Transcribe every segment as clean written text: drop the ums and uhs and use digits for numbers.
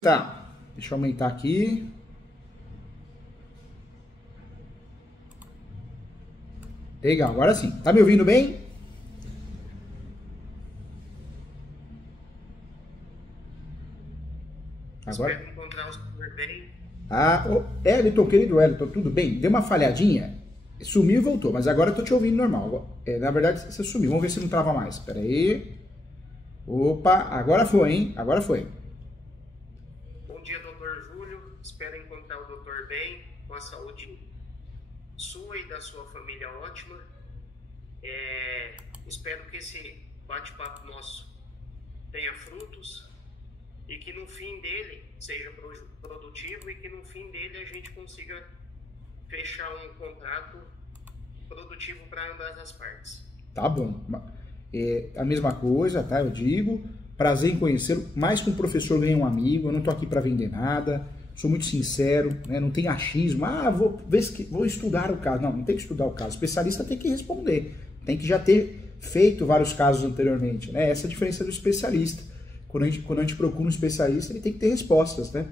Tá, deixa eu aumentar aqui. Legal, agora sim. Tá me ouvindo bem? Agora. Espero encontrar o senhor bem. Ah, ô, Eliton, querido Eliton, tudo bem? Deu uma falhadinha, sumiu e voltou, mas agora eu tô te ouvindo normal. Na verdade, você sumiu. Vamos ver se não trava mais. Espera aí. Opa, agora foi, hein? Agora foi. Bom dia, doutor Júlio. Espero encontrar o doutor bem, com a saúde sua e da sua família ótima. Espero que esse bate-papo nosso tenha frutos e que no fim dele seja produtivo e que no fim dele a gente consiga fechar um contrato produtivo para ambas as partes. Tá bom. É a mesma coisa, tá? Eu digo. Prazer em conhecê-lo. Mais que um professor ganha um amigo. Eu não tô aqui para vender nada. Sou muito sincero, né? Não tem achismo. Ah, vou estudar o caso. Não, não tem que estudar o caso. O especialista tem que responder. Tem que já ter feito vários casos anteriormente, né? Essa é a diferença do especialista. Quando a gente procura um especialista, ele tem que ter respostas, né?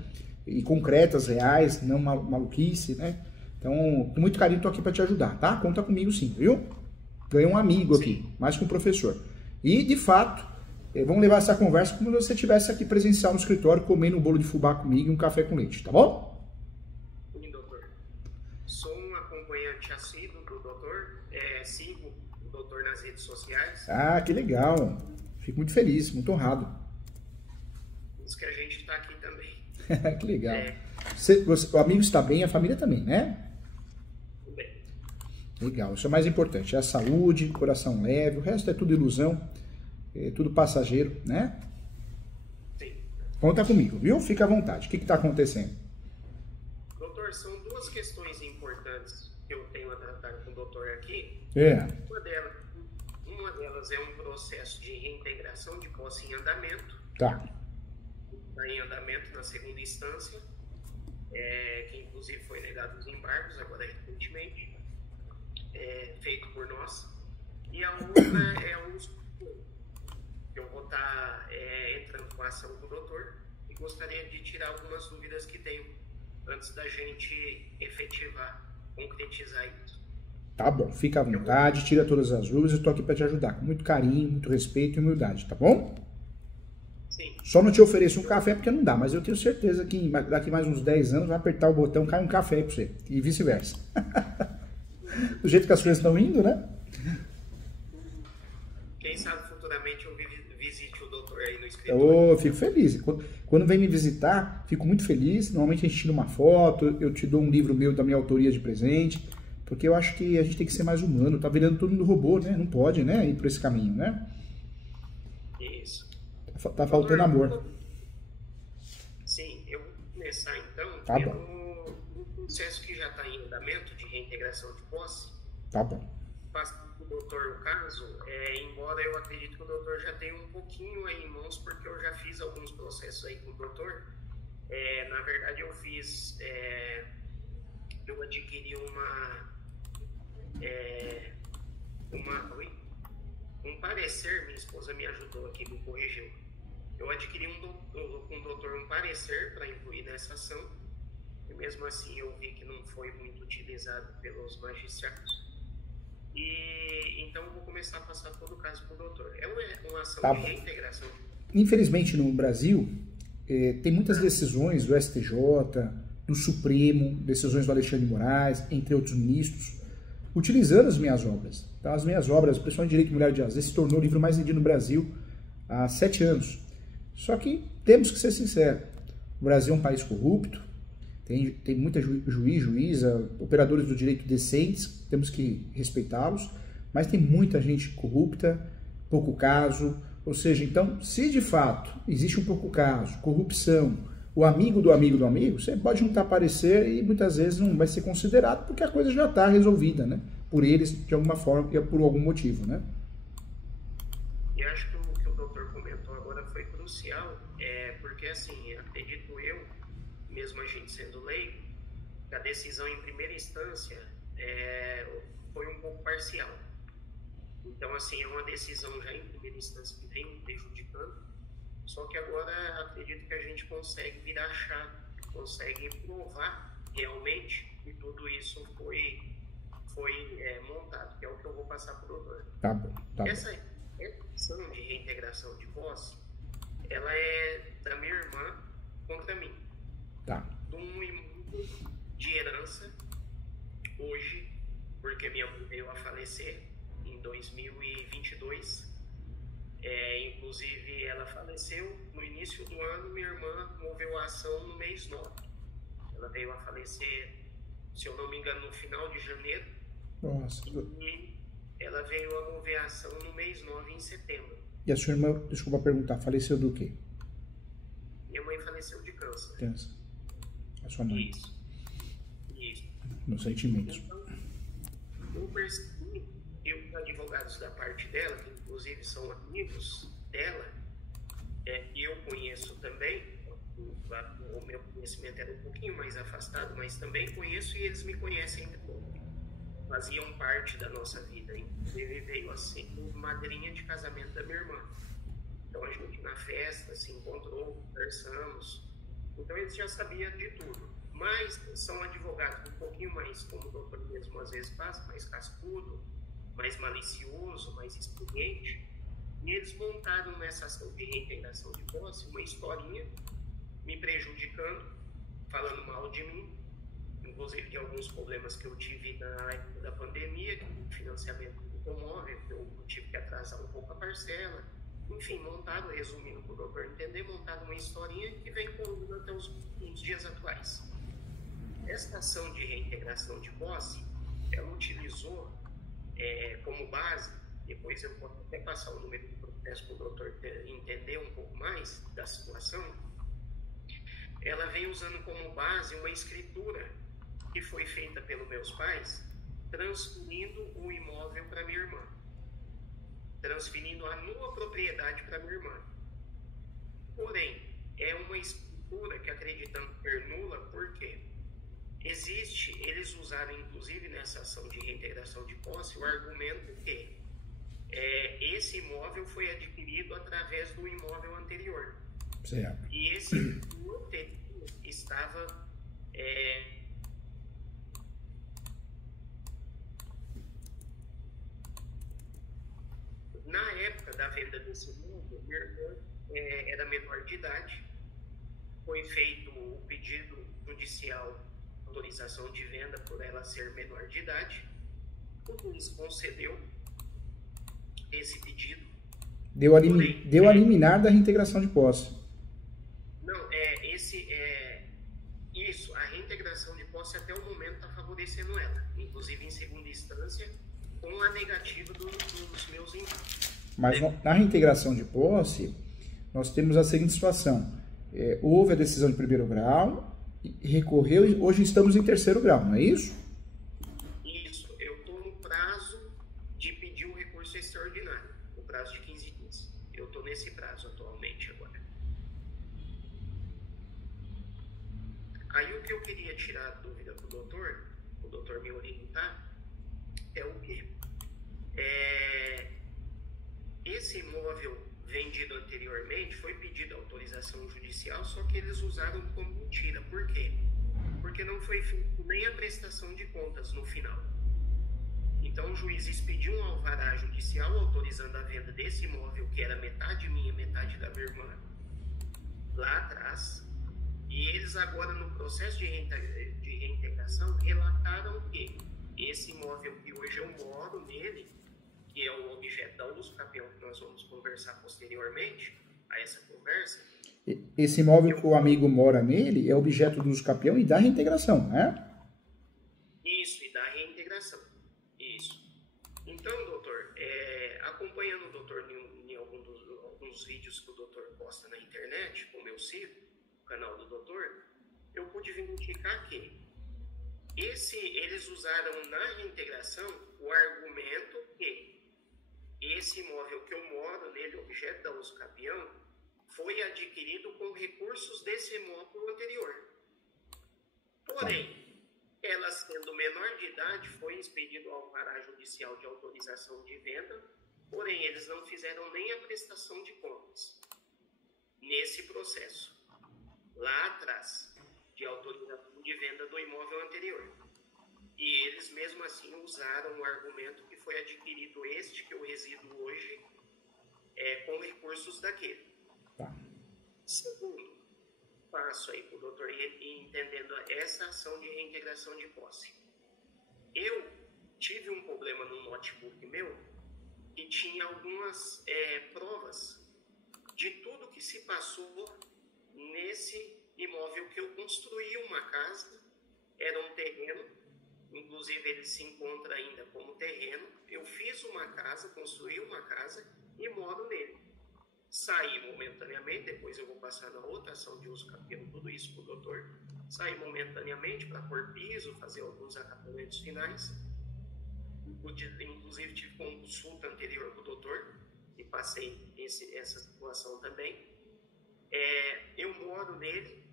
E concretas, reais, não maluquice, né? Então, com muito carinho, tô aqui para te ajudar, tá? Conta comigo sim, viu? Ganhei um amigo aqui, mais que um professor. E, de fato, vamos levar essa conversa como se você estivesse aqui presencial no escritório, comendo um bolo de fubá comigo e um café com leite, tá bom? Sim, doutor. Sou um acompanhante assíduo do doutor, sigo o doutor nas redes sociais. Ah, que legal. Fico muito feliz, muito honrado. Por isso que a gente está aqui também. Que legal. O amigo está bem, a família também, né? Bem. Legal, isso é o mais importante. É a saúde, coração leve, o resto é tudo ilusão, é tudo passageiro, né? Sim. Conta comigo, viu? Fica à vontade. O que está acontecendo? Doutor, são duas questões importantes que eu tenho a tratar com o doutor aqui. É. Uma delas é um processo de reintegração de posse em andamento. Tá. Está em andamento na segunda instância, que inclusive foi negado os embargos agora recentemente, feito por nós. E a outra é o que eu vou estar entrando com a ação com o doutor e gostaria de tirar algumas dúvidas que tenho antes da gente efetivar, concretizar isso. Tá bom, fica à vontade, tira todas as dúvidas, eu tô aqui para te ajudar, com muito carinho, muito respeito e humildade, tá bom? Sim. Só não te ofereço um café porque não dá, mas eu tenho certeza que daqui mais uns 10 anos vai apertar o botão, cai um café aí pra você, e vice-versa. Do jeito que as coisas estão indo, né? Quem sabe futuramente eu visite o doutor aí no escritório. Eu fico feliz. Quando vem me visitar, fico muito feliz. Normalmente a gente tira uma foto, eu te dou um livro meu da minha autoria de presente, porque eu acho que a gente tem que ser mais humano. Tá virando todo mundo robô, né? Não pode, né? Ir por esse caminho, né? Isso. Tá faltando amor. Sim, eu vou começar então Tá pelo bom. processo que já está em andamento de reintegração de posse. Tá bom. Passando para o doutor o caso, embora eu acredito que o doutor já tenha um pouquinho aí em mãos, porque eu já fiz alguns processos aí com o doutor. Na verdade eu adquiri um parecer, minha esposa me ajudou aqui, me corrigiu. Eu adquiri com o doutor um parecer para incluir nessa ação, e mesmo assim eu vi que não foi muito utilizado pelos magistrados. E então eu vou começar a passar todo o caso para o doutor. É uma ação Tá de bom. reintegração. Infelizmente no Brasil, tem muitas decisões do STJ, do Supremo, decisões do Alexandre de Moraes, entre outros ministros, utilizando as minhas obras. Então, as minhas obras, principalmente Direito Imobiliário de Ases, se tornou o livro mais vendido no Brasil há 7 anos. Só que temos que ser sinceros, o Brasil é um país corrupto, tem muita juíza, operadores do direito decentes, temos que respeitá-los, mas tem muita gente corrupta, pouco caso, ou seja, então, se de fato existe um pouco caso, corrupção, o amigo do amigo do amigo, você pode juntar parecer e muitas vezes não vai ser considerado porque a coisa já está resolvida, né? Por eles, de alguma forma, e por algum motivo, né? E acho que o que o doutor comentou agora foi crucial, porque assim, acredito eu, mesmo a gente sendo leigo, que a decisão em primeira instância foi um pouco parcial. Então, assim, é uma decisão já em primeira instância que vem prejudicando Só que agora acredito que a gente consegue virar chave, consegue provar realmente que tudo isso foi montado, que é o que eu vou passar para o doutor. Tá bom, tá bom. Essa ação de reintegração de posse, ela é da minha irmã contra mim. Tá. De um imóvel de herança, hoje, porque minha mãe veio a falecer em 2022. Inclusive, ela faleceu no início do ano, minha irmã moveu a ação no mês 9. Ela veio a falecer, se eu não me engano, no final de janeiro. Nossa. E ela veio a mover a ação no mês 9, em setembro. E a sua irmã, desculpa perguntar, faleceu do quê? Minha mãe faleceu de câncer. Câncer. A sua mãe. Isso. Nos sentimentos. Então, eu percebi que os advogados da parte dela, que inclusive são amigos dela, e eu conheço também, o meu conhecimento era um pouquinho mais afastado, mas também conheço e eles me conhecem também. Faziam parte da nossa vida. Inclusive veio a ser madrinha de casamento da minha irmã. Então a gente na festa se encontrou, conversamos. Então eles já sabiam de tudo. Mas são advogados um pouquinho mais, como o doutor mesmo às vezes faz, mais cascudo, mais malicioso, mais experiente. E eles montaram nessa ação de reintegração de posse uma historinha me prejudicando, falando mal de mim, inclusive de alguns problemas que eu tive na época da pandemia, com financiamento do automóvel, que eu tive que atrasar um pouco a parcela. Enfim, montado, resumindo para o doutor entender, montado uma historinha que vem comigo até os dias atuais. Esta ação de reintegração de posse, ela utilizou como base, depois eu posso até passar o número do processo para o doutor entender um pouco mais da situação, ela vem usando como base uma escritura que foi feita pelos meus pais, transferindo o imóvel para minha irmã, transferindo a nua propriedade para minha irmã. Porém, é uma escritura que, acreditando ter nula, por quê? Eles usaram, inclusive, nessa ação de reintegração de posse, o argumento que esse imóvel foi adquirido através do imóvel anterior. Certo. E esse imóvel anterior estava na época da venda desse imóvel, minha irmã era menor de idade, foi feito o pedido judicial, autorização de venda por ela ser menor de idade, o juiz concedeu esse pedido. Deu a liminar da reintegração de posse. Não, isso, a reintegração de posse até o momento está favorecendo ela, inclusive em segunda instância, com a negativa dos meus encargos. Mas na reintegração de posse, nós temos a seguinte situação. Houve a decisão de primeiro grau, recorreu e hoje estamos em terceiro grau, não é isso? Isso, eu estou no prazo de pedir um recurso extraordinário, no prazo de 15 dias. Eu estou nesse prazo atualmente agora. Aí o que eu queria tirar a dúvida para o doutor me orientar, é o quê? Esse imóvel vendido anteriormente foi pedido autorização judicial, só que eles usaram como mentira. Por quê? Porque não foi feita nem a prestação de contas no final. Então o juiz expediu um alvará judicial autorizando a venda desse imóvel, que era metade minha, metade da minha irmã, lá atrás. E eles agora, no processo de reintegração, relataram que esse imóvel que hoje eu moro nele, que é o objeto da usucapião, que nós vamos conversar posteriormente a essa conversa. Esse imóvel que o amigo mora nele é objeto do usucapião e da reintegração, né? Isso, e da reintegração. Isso. Então, doutor, acompanhando o doutor em alguns vídeos que o doutor posta na internet, como eu cito, o canal do doutor, eu pude verificar que eles usaram na reintegração o argumento que esse imóvel que eu moro nele, objeto da usucapião, foi adquirido com recursos desse imóvel anterior. Porém, ela sendo menor de idade, foi expedido ao alvará judicial de autorização de venda, porém eles não fizeram nem a prestação de contas. nesse processo, lá atrás, de autorização de venda do imóvel anterior. E eles, mesmo assim, usaram o argumento que foi adquirido este que eu resido hoje com recursos daquele. Tá. Segundo passo aí para o doutor ir entendendo essa ação de reintegração de posse. Eu tive um problema no notebook meu que tinha algumas provas de tudo que se passou nesse imóvel que eu construí uma casa, era um terreno, inclusive ele se encontra ainda como terreno. Eu fiz uma casa, construí uma casa e moro nele. Saí momentaneamente, depois eu vou passar na outra ação de uso capião, tudo isso para o doutor. Saí momentaneamente para pôr piso, fazer alguns acabamentos finais. Inclusive tive consulta anterior com o doutor e passei essa situação também. Eu moro nele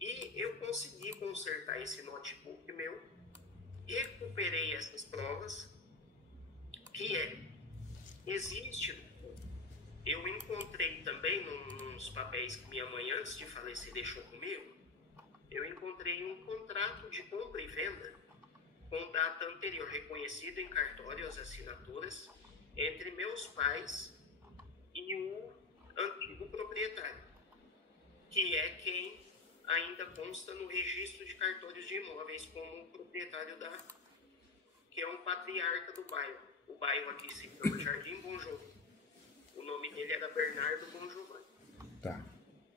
e eu consegui consertar esse notebook meu, recuperei essas provas, que existe. Eu encontrei também nos papéis que minha mãe, antes de falecer, deixou comigo, eu encontrei um contrato de compra e venda com data anterior, reconhecido em cartório, as assinaturas, entre meus pais e o antigo proprietário, que é quem ainda consta no registro de cartórios de imóveis como proprietário que é um patriarca do bairro. O bairro aqui se chama Jardim Bom Giovanni. O nome dele era Bernardo Bom Giovanni. Tá.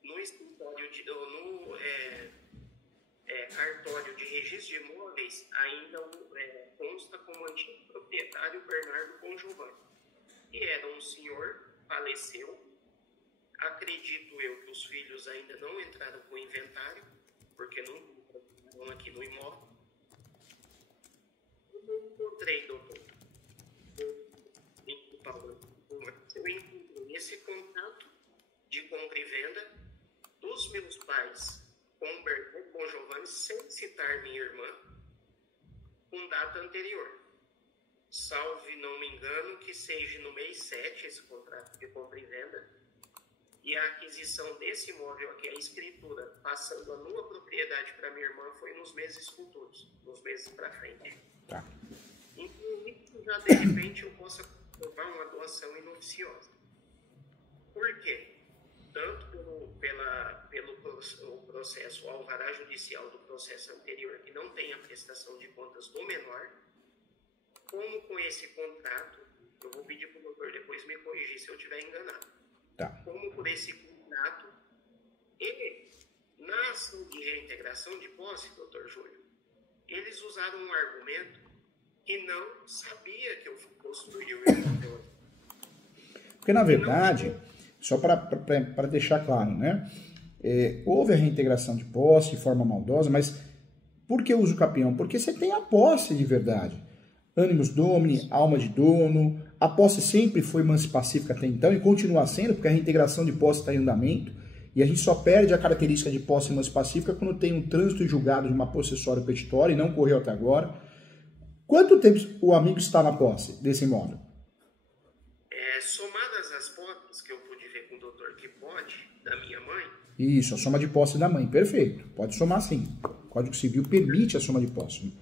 No escritório cartório de registro de imóveis ainda consta como antigo proprietário Bernardo Bom Giovanni. E era um senhor, faleceu. Acredito eu que os filhos ainda não entraram com o inventário, porque não estão aqui no imóvel. Eu encontrei, doutor, eu encontrei esse contrato de compra e venda dos meus pais com o Bernardo Bom Giovanni, sem citar minha irmã, com data anterior. Salve, não me engano, que seja no mês 7 esse contrato de compra e venda. E a aquisição desse imóvel aqui, a escritura, passando a nua propriedade para minha irmã, foi nos meses futuros, nos meses para frente. Tá. Então, já de repente eu possa comprovar uma doação inoficiosa. Por quê? Tanto pelo processo, o alvará judicial do processo anterior, que não tem a prestação de contas do menor, como com esse contrato, eu vou pedir para o doutor depois me corrigir se eu estiver enganado. Tá. Como por esse contrato, e na ação de reintegração de posse, doutor Júlio, eles usaram um argumento que não sabia que eu construí o imóvel. Porque, na verdade, só para deixar claro, né? Houve a reintegração de posse de forma maldosa, mas por que uso capião? Porque você tem a posse de verdade. Animus domini, alma de dono. A posse sempre foi mansa e pacífica até então e continua sendo, porque a reintegração de posse está em andamento. E a gente só perde a característica de posse mansa e pacífica quando tem um trânsito julgado de uma possessória petitória e não ocorreu até agora. Quanto tempo o amigo está na posse desse imóvel? Somadas as posses que eu pude ver com o doutor que pode, da minha mãe. Isso, a soma de posse da mãe, perfeito. Pode somar sim. O Código Civil permite a soma de posse.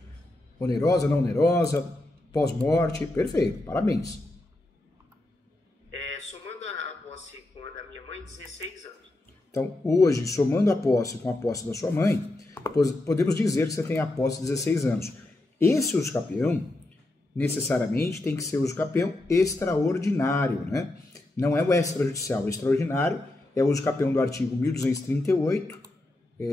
Onerosa, não onerosa, pós-morte, perfeito, parabéns. Somando a posse com a da minha mãe, 16 anos. Então, hoje, somando a posse com a posse da sua mãe, podemos dizer que você tem a posse de 16 anos. Esse uso capião, necessariamente, tem que ser uso capião extraordinário, né? Não é o extrajudicial. O extraordinário é o uso capião do artigo 1238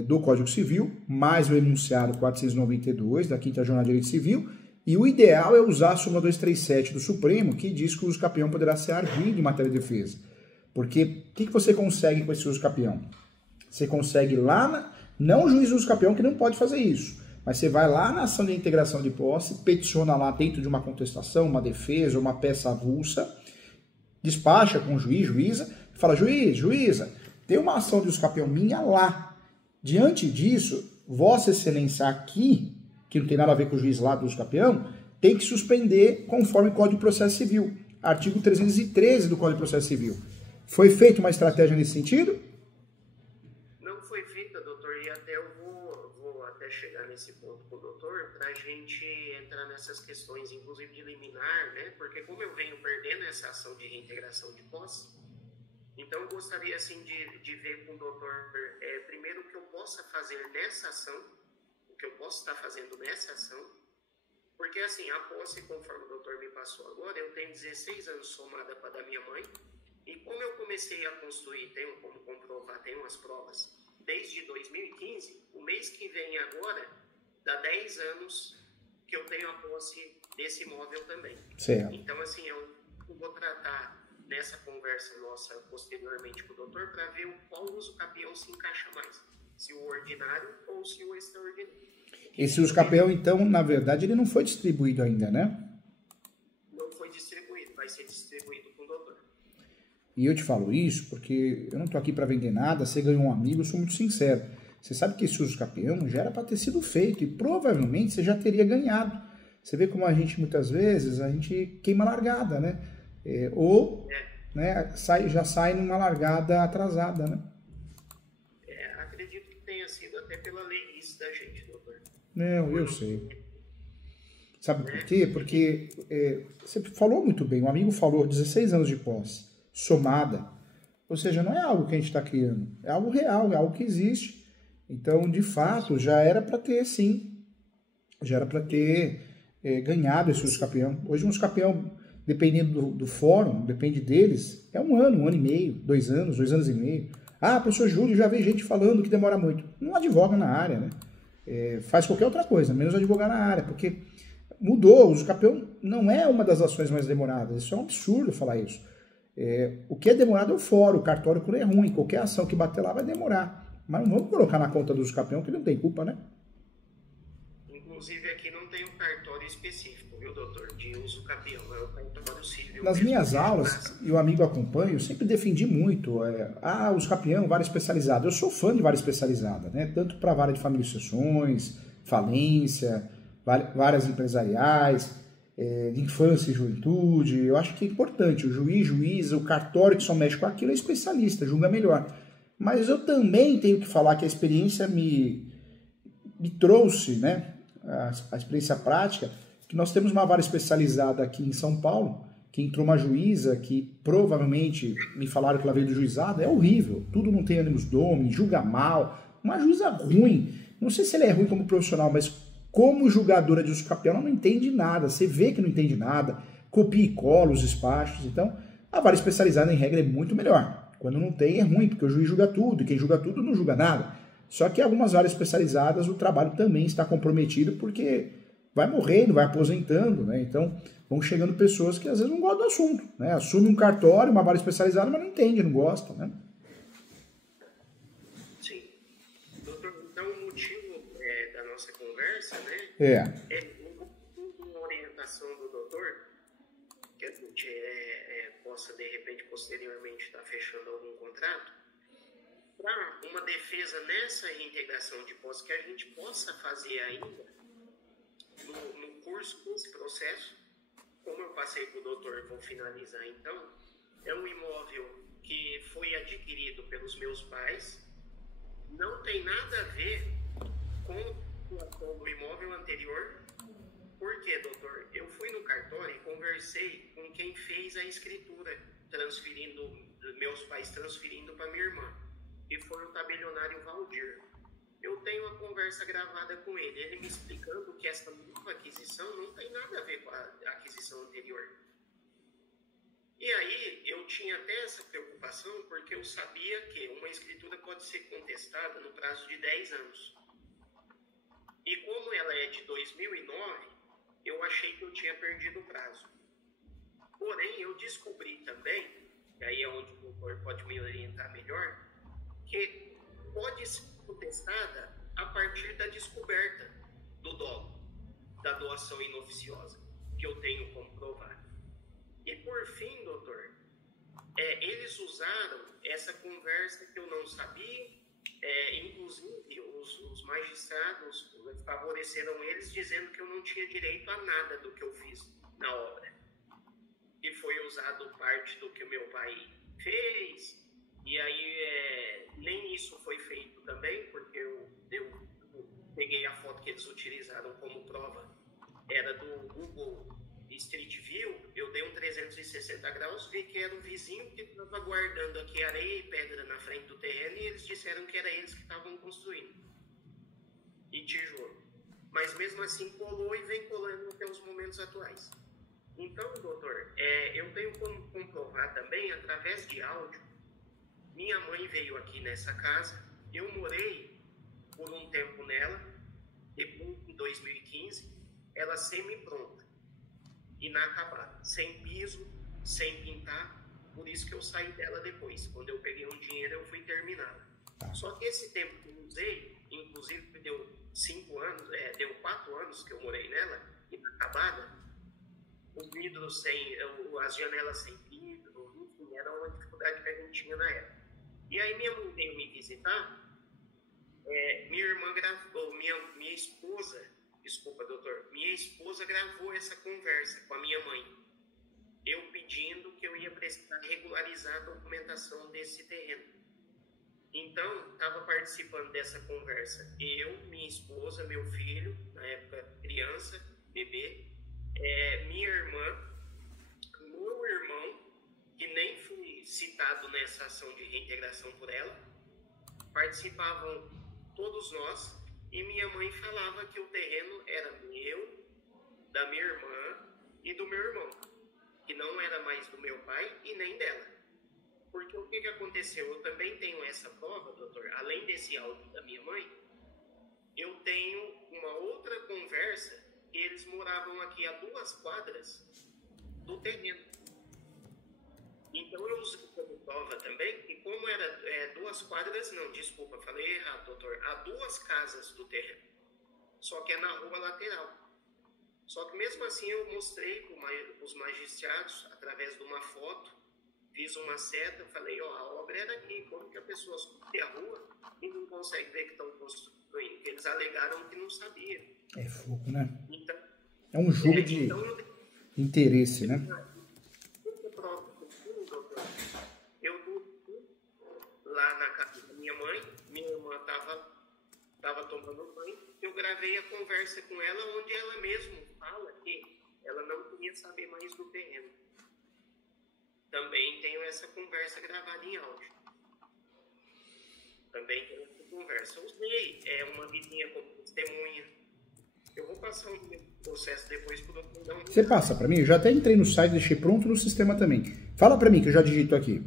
do Código Civil, mais o enunciado 492 da 5ª Jornada de Direito Civil, e o ideal é usar a súmula 237 do Supremo, que diz que o uso capião poderá ser arguido em matéria de defesa. Porque o que você consegue com esse uso capião? Você consegue lá, não o juiz do uso capião que não pode fazer isso, mas você vai lá na ação de integração de posse, peticiona lá dentro de uma contestação, uma defesa, uma peça avulsa, despacha com o juiz, juíza, fala, juiz, juíza, tem uma ação de uso capião minha lá. Diante disso, Vossa Excelência aqui, que não tem nada a ver com o juiz lá do uso capião, tem que suspender conforme o Código de Processo Civil, artigo 313 do Código de Processo Civil. Foi feita uma estratégia nesse sentido? até eu vou até chegar nesse ponto com o doutor para a gente entrar nessas questões, inclusive de liminar, né? Porque como eu venho perdendo essa ação de reintegração de posse, então eu gostaria assim de ver com o doutor primeiro o que eu possa fazer nessa ação, o que eu posso estar fazendo nessa ação, porque assim, a posse, conforme o doutor me passou agora, eu tenho 16 anos somada com a da minha mãe, e como eu comecei a construir, tenho como comprovar, tenho as provas, desde 2015, o mês que vem agora, dá 10 anos que eu tenho a posse desse imóvel também. Certo. Então, assim, eu vou tratar nessa conversa nossa posteriormente com o doutor para ver qual uso capião se encaixa mais, se o ordinário ou se o extraordinário. Esse uso capião, então, na verdade, ele não foi distribuído ainda, né? Não foi distribuído, vai ser distribuído com o doutor. E eu te falo isso porque eu não estou aqui para vender nada, você ganhou um amigo, eu sou muito sincero. Você sabe que esse uso capião já era para ter sido feito e provavelmente você já teria ganhado. Você vê como a gente, muitas vezes, a gente queima largada, né? Né, já sai numa largada atrasada, né? Acredito que tenha sido até pela lei isso da gente, doutor. Não, eu sei. Sabe por quê? Porque você falou muito bem, um amigo falou 16 anos de posse, somada. Ou seja, não é algo que a gente está criando, é algo real, é algo que existe. Então, de fato, já era para ter, sim, já era para ter ganhado esse uso capião. Hoje, um uso capião, dependendo do fórum, depende deles, é um ano e meio, 2 anos e meio. Ah, professor Júlio, já vi gente falando que demora muito. Não advoga na área, né? Faz qualquer outra coisa, menos advogar na área, porque mudou, o uso capião não é uma das ações mais demoradas. Isso é um absurdo falar isso. O que é demorado é o fórum, o cartório quando é ruim, qualquer ação que bater lá vai demorar. Mas não vamos colocar na conta do uso capião que ele não tem culpa, né? Inclusive aqui não tem um cartório específico, viu, doutor, de uso capião, é o cartório civil. Nas minhas aulas, e o amigo acompanha, eu sempre defendi muito, uso capião, vara especializada. Eu sou fã de vara especializada, né? Tanto para vara de família e sucessões, falência, várias empresariais, de infância e juventude. Eu acho que é importante, o juiz, o cartório que só mexe com aquilo é especialista, julga melhor. Mas eu também tenho que falar que a experiência me trouxe, né? A experiência prática, que nós temos uma vara especializada aqui em São Paulo, que entrou uma juíza que provavelmente me falaram que ela veio do juizado, é horrível, tudo não tem ânimos domini, julga mal, uma juíza ruim, não sei se ela é ruim como profissional, mas como julgadora de uso capião ela não entende nada, você vê que não entende nada, copia e cola os despachos, então a vara especializada em regra é muito melhor, quando não tem é ruim, porque o juiz julga tudo, e quem julga tudo não julga nada. Só que em algumas áreas especializadas o trabalho também está comprometido porque vai morrendo, vai aposentando, né? Então vão chegando pessoas que às vezes não gostam do assunto, né? Assume um cartório, uma vara especializada, mas não entende, não gosta, né? Sim. Doutor, então o motivo da nossa conversa, né? É uma orientação do doutor que a gente possa, de repente, posteriormente estar fechando algum contrato, para uma defesa nessa reintegração de posse que a gente possa fazer ainda no curso desse processo. Como eu passei para o doutor, vou finalizar então. É um imóvel que foi adquirido pelos meus pais, não tem nada a ver com o imóvel anterior. Por quê, doutor? Eu fui no cartório e conversei com quem fez a escritura, meus pais transferindo para minha irmã, que foi o tabelionário Valdir. Eu tenho uma conversa gravada com ele me explicando que essa nova aquisição não tem nada a ver com a aquisição anterior. E aí eu tinha até essa preocupação porque eu sabia que uma escritura pode ser contestada no prazo de 10 anos. E como ela é de 2009, eu achei que eu tinha perdido o prazo. Porém, eu descobri também, e aí é onde o doutor pode me orientar melhor, que pode ser contestada a partir da descoberta do dolo, da doação inoficiosa, que eu tenho como provar. E por fim, doutor, eles usaram essa conversa que eu não sabia, inclusive os magistrados favoreceram eles dizendo que eu não tinha direito a nada do que eu fiz na obra. E foi usado parte do que o meu pai fez, E aí nem isso foi feito também, porque eu peguei a foto que eles utilizaram como prova, era do Google Street View, eu dei um 360 graus, vi que era o vizinho que estava guardando aqui areia e pedra na frente do terreno, e eles disseram que era eles que estavam construindo. E tijolo. Mas mesmo assim colou e vem colando até os momentos atuais. Então, doutor, eu tenho como comprovar também, através de áudio, minha mãe veio aqui nessa casa, eu morei por um tempo nela, depois, em 2015, ela semi-pronta, inacabada, sem piso, sem pintar, por isso que eu saí dela depois. Quando eu peguei um dinheiro, eu fui terminá-la. Só que esse tempo que eu usei, inclusive deu 5 anos, deu 4 anos que eu morei nela, inacabada, os vidros sem, as janelas sem vidro, enfim, era uma dificuldade que a gente tinha na época. E aí minha mãe veio me visitar, minha irmã gravou, minha esposa, desculpa, doutor, minha esposa gravou essa conversa com a minha mãe, eu pedindo que eu ia precisar regularizar a documentação desse terreno. Então, estava participando dessa conversa eu, minha esposa, meu filho, na época criança, bebê, minha irmã, meu irmão, que nem fui citado nessa ação de reintegração por ela, participavam todos nós, e minha mãe falava que o terreno era meu, da minha irmã e do meu irmão, que não era mais do meu pai e nem dela. Porque o que aconteceu? Eu também tenho essa prova, doutor, além desse áudio da minha mãe, eu tenho uma outra conversa que eles moravam aqui a 2 quadras do terreno. Então eu uso como prova também que como era 2 quadras, não, desculpa, falei errado, doutor, há 2 casas do terreno, só que é na rua lateral. Só que mesmo assim eu mostrei para os magistrados, através de uma foto, fiz uma seta, falei, a obra era aqui, como que a pessoa sobe a rua e não consegue ver que estão construindo? Eles alegaram que não sabiam. É fogo, né? Então, é um jogo de interesse, né? Eu lá na casa da minha mãe, minha irmã estava tomando banho, eu gravei a conversa com ela, onde ela mesma fala que ela não queria saber mais do terreno. Também tenho essa conversa gravada em áudio. Também tenho essa conversa. Usei uma vizinha como testemunha. Eu vou passar um processo depois para o doutor. Você passa para mim? Eu já até entrei no site, deixei pronto no sistema também. Fala para mim que eu já digito aqui.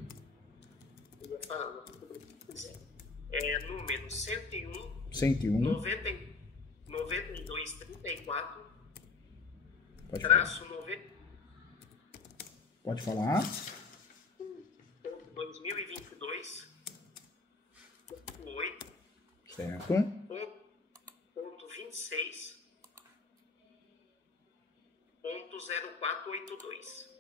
Eu falo, número 101, 9234, Pode traço falar. 90. Pode falar. 2022, 8, Certo. ponto 26, ponto 0482.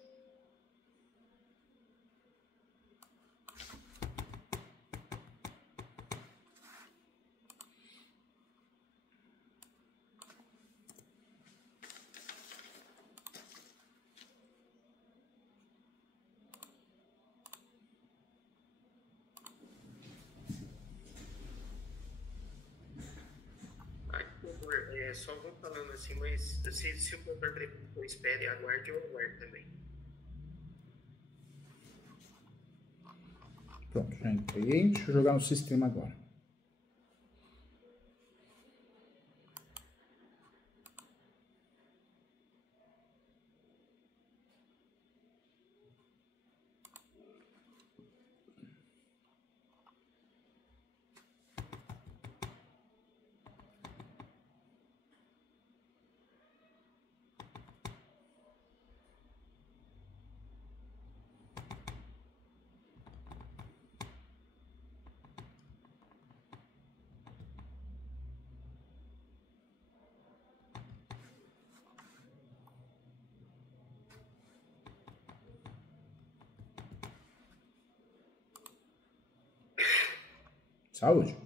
Só vou falando assim, mas se o doutor preparador espere e aguarde, eu aguardo também. Pronto, já entrei. Deixa eu jogar no sistema agora. Saúde.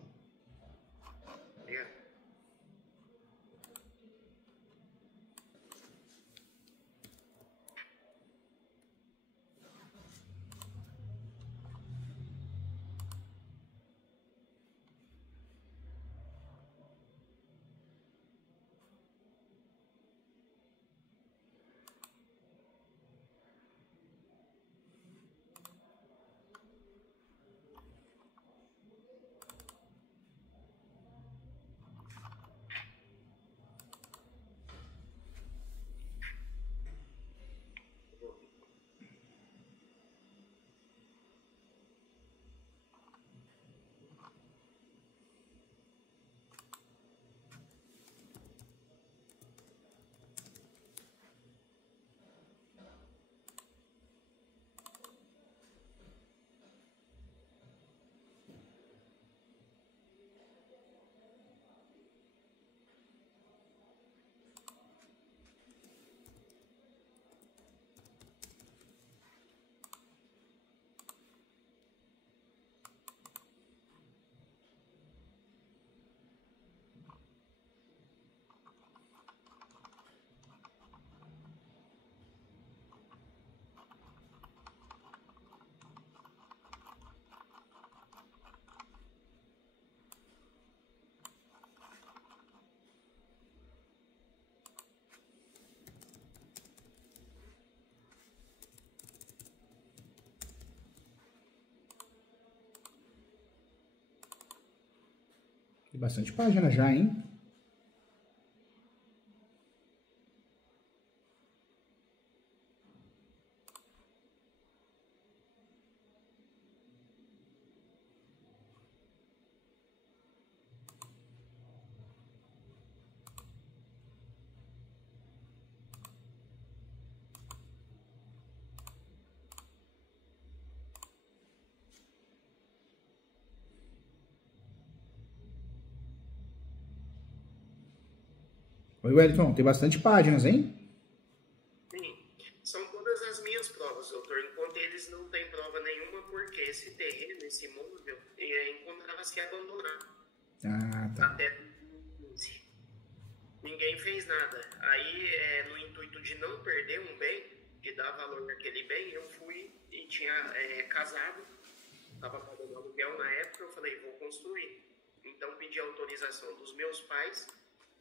Tem bastante página já, hein? Oi, Wellington, tem bastante páginas, hein? Sim, são todas as minhas provas, doutor. Enquanto eles não têm prova nenhuma, porque esse terreno, esse imóvel, encontrava-se abandonado. Ah, tá. Até 2015. Ninguém fez nada. Aí, no intuito de não perder um bem, de dar valor naquele bem, eu fui e tinha casado, estava pagando aluguel na época, eu falei, vou construir. Então, pedi autorização dos meus pais,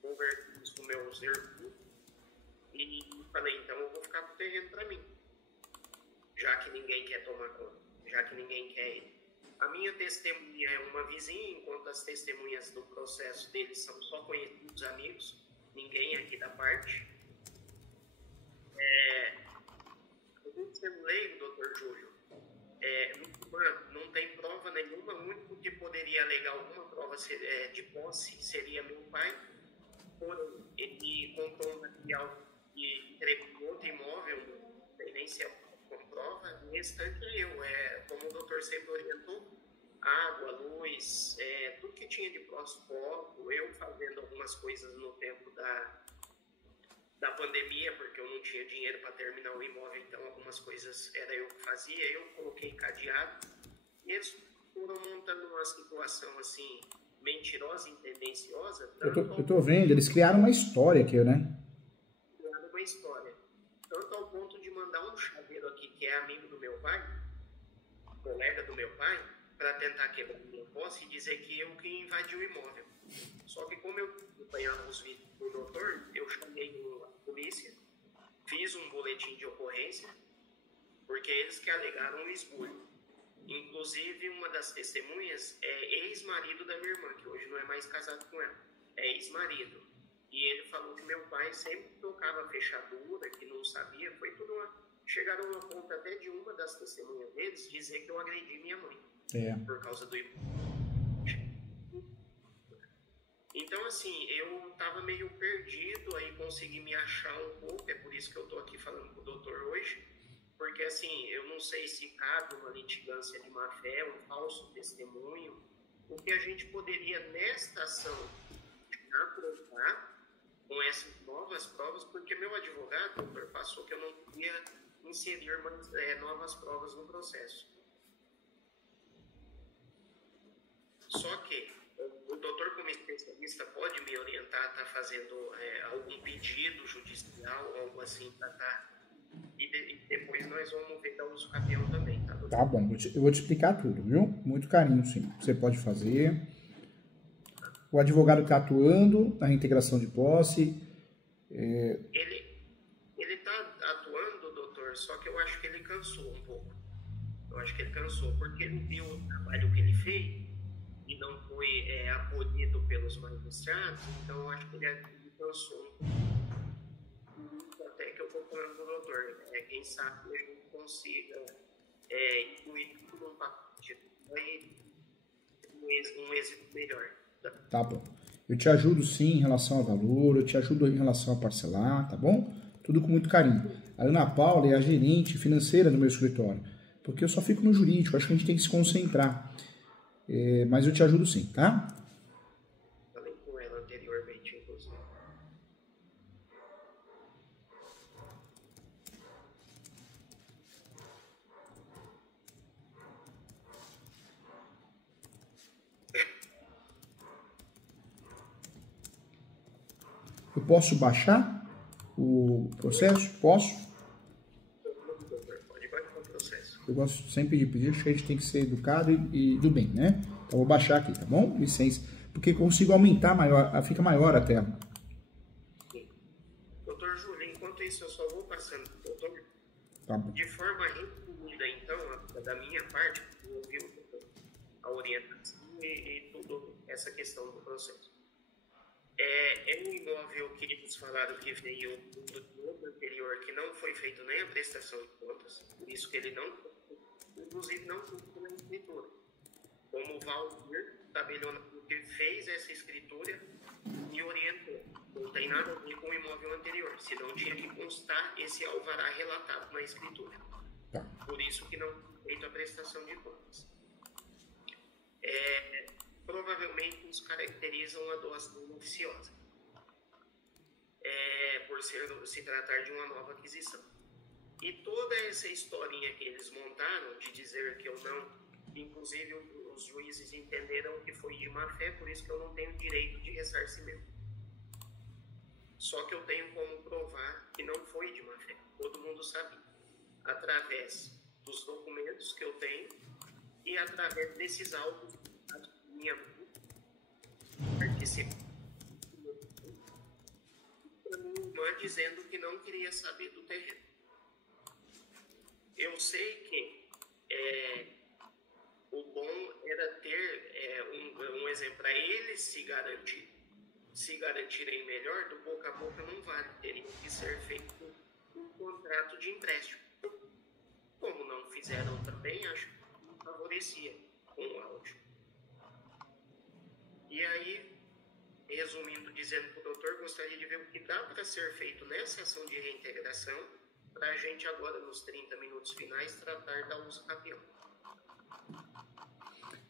conversei com meus irmãos e falei, então eu vou ficar com o terreno para mim, já que ninguém quer tomar conta, já que ninguém quer ir. A minha testemunha é uma vizinha, enquanto as testemunhas do processo deles são só conhecidos amigos, ninguém aqui da parte. Sendo leigo, doutor Júlio, não tem prova nenhuma, o único que poderia alegar alguma prova de posse seria meu pai. Porém, ele comprou um material e entregou outro imóvel, não tem nem se é com prova, o restante é eu. Como o doutor sempre orientou, água, luz, tudo que tinha de pós-foto, eu fazendo algumas coisas no tempo da pandemia, porque eu não tinha dinheiro para terminar o imóvel, então algumas coisas era eu que fazia, eu coloquei cadeado, e eles foram montando uma situação assim, mentirosa e tendenciosa. Eu tô vendo, eles criaram uma história aqui, né? Criaram uma história. Tanto ao ponto de mandar um chaveiro aqui, que é amigo do meu pai, colega do meu pai, para tentar quebrar minha posse e dizer que eu que invadi o imóvel. Só que como eu acompanhava os vídeos do doutor, eu chamei a polícia, fiz um boletim de ocorrência, porque eles que alegaram o esbulho. Inclusive, uma das testemunhas é ex-marido da minha irmã, que hoje não é mais casado com ela. É ex-marido. E ele falou que meu pai sempre tocava fechadura, que não sabia. Foi tudo chegaram a ponto até de uma das testemunhas deles dizer que eu agredi minha mãe. Por causa do imóvel. Então, assim, eu tava meio perdido, aí consegui me achar um pouco. É por isso que eu tô aqui falando com o doutor hoje. Porque, assim, eu não sei se cabe uma litigância de má-fé, um falso testemunho. O que a gente poderia, nesta ação, aproveitar com essas novas provas, porque meu advogado, doutor, passou que eu não podia inserir novas provas no processo. Só que o doutor, como especialista, pode me orientar a estar fazendo algum pedido judicial, algo assim, para estar... E depois nós vamos ver da uso capião também, tá? Tá bom, eu vou te explicar tudo, viu? Muito carinho, sim. Você pode fazer. O advogado está atuando na reintegração de posse. Ele está atuando, doutor, só que eu acho que ele cansou um pouco. Eu acho que ele cansou, porque ele viu o trabalho que ele fez e não foi acolhido pelos magistrados, então eu acho que ele cansou um pouco. Até que eu estou falando com o doutor, quem sabe a gente consiga incluir tudo num pacote e um êxito melhor. Tá bom. Eu te ajudo sim em relação ao valor, eu te ajudo em relação a parcelar, tá bom? Tudo com muito carinho. A Ana Paula é a gerente financeira do meu escritório, porque eu só fico no jurídico, acho que a gente tem que se concentrar. Mas eu te ajudo sim, tá? Falei com ela anteriormente, inclusive. Eu posso baixar o processo? Posso? Pode baixar o processo. Eu gosto sempre de pedir, acho que a gente tem que ser educado e do bem, né? Então vou baixar aqui, tá bom? Licença. Porque consigo aumentar maior, fica maior a tela. Sim. Doutor Júlio, enquanto isso eu só vou passando pro doutor. Tá bom. De forma resumida, então, da minha parte, eu ouvi a orientação e tudo essa questão do processo. É um imóvel que eles falaram que veio do anterior, que não foi feito nem a prestação de contas, por isso que ele não, inclusive não foi na escritura. Como o Valdir tabelionou, que fez essa escritura e orientou. Não tem nada a ver com o imóvel anterior, senão tinha que constar esse alvará relatado na escritura. Tá. Por isso que não foi feita a prestação de contas. Provavelmente nos caracterizam a doação oficiosa, por se tratar de uma nova aquisição. E toda essa historinha que eles montaram de dizer que eu não, inclusive os juízes entenderam que foi de má fé, por isso que eu não tenho direito de ressarcimento. Só que eu tenho como provar que não foi de má fé, todo mundo sabe, através dos documentos que eu tenho e através desses autos minha participação, minha irmã dizendo que não queria saber do terreno. Eu sei que o bom era ter um exemplo para eles se garantirem melhor, do boca a boca não vale, teria que ser feito um contrato de empréstimo. Como não fizeram também, acho que favorecia com o áudio. E aí, resumindo, dizendo para o doutor, gostaria de ver o que dá para ser feito nessa ação de reintegração, para a gente agora, nos 30 minutos finais, tratar da uso capião.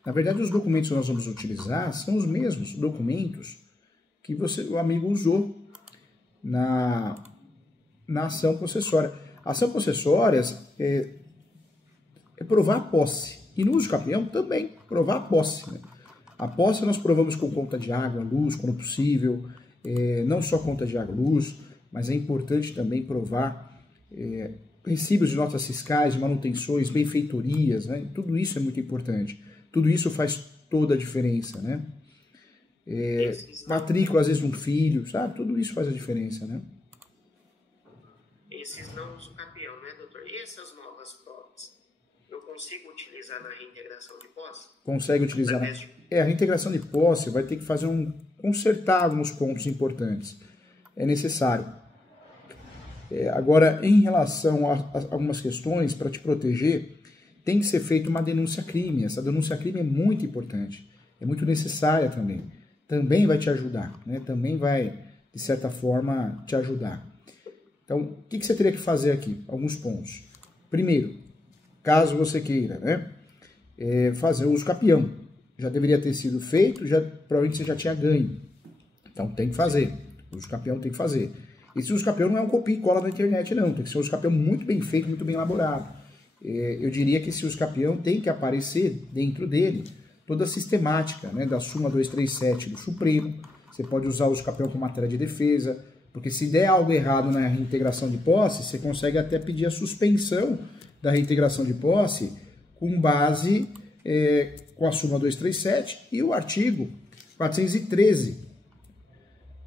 Na verdade, os documentos que nós vamos utilizar são os mesmos documentos que o amigo usou na ação possessória. A ação possessória é provar a posse. E no uso capião também, provar a posse, né? A posse nós provamos com conta de água, luz, quando possível, não só conta de água, luz, mas é importante também provar recibos de notas fiscais, de manutenções, benfeitorias, né? Tudo isso é muito importante. Tudo isso faz toda a diferença, né? Matrícula, às vezes, de um filho, sabe? Tudo isso faz a diferença, né? Esses não uso capião, né, doutor? E essas novas provas, eu consigo utilizar na reintegração de posse? Consegue utilizar. A reintegração de posse vai ter que fazer consertar alguns pontos importantes. É necessário. Agora, em relação a algumas questões, para te proteger, tem que ser feita uma denúncia-crime. Essa denúncia-crime é muito importante. É muito necessária também. Também vai te ajudar, né? Também vai, de certa forma, te ajudar. Então, o que você teria que fazer aqui? Alguns pontos. Primeiro, caso você queira, né, fazer o uso capião. Já deveria ter sido feito, provavelmente você já tinha ganho. Então, tem que fazer. O uso capião tem que fazer. Esse uso capião não é um copia e cola da internet, não. Tem que ser um uso capião muito bem feito, muito bem elaborado. Eu diria que esse uso capião tem que aparecer dentro dele toda a sistemática, né, da súmula 237 do Supremo. Você pode usar o uso capião como matéria de defesa, porque se der algo errado na reintegração de posse, você consegue até pedir a suspensão da reintegração de posse com base com a súmula 237 e o artigo 413.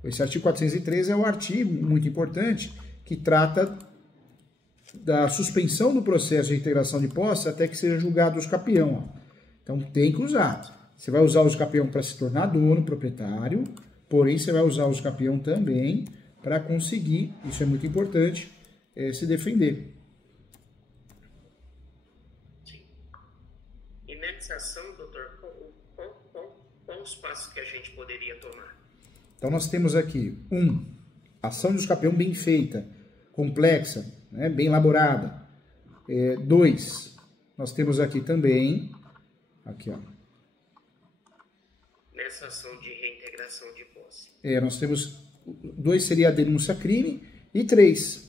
Esse artigo 413 é um artigo muito importante que trata da suspensão do processo de reintegração de posse até que seja julgado o uso capião. Então tem que usar. Você vai usar o uso capião para se tornar dono, proprietário, porém você vai usar o uso capião também para conseguir, isso é muito importante, se defender. Sim. E nessa ação, doutor, qual os passos que a gente poderia tomar? Então nós temos aqui, ação de uso capião bem feita, complexa, né, bem elaborada. 2, nós temos aqui também, aqui, ó. Nessa ação de reintegração de posse. Nós temos, 2 seria a denúncia crime, e 3,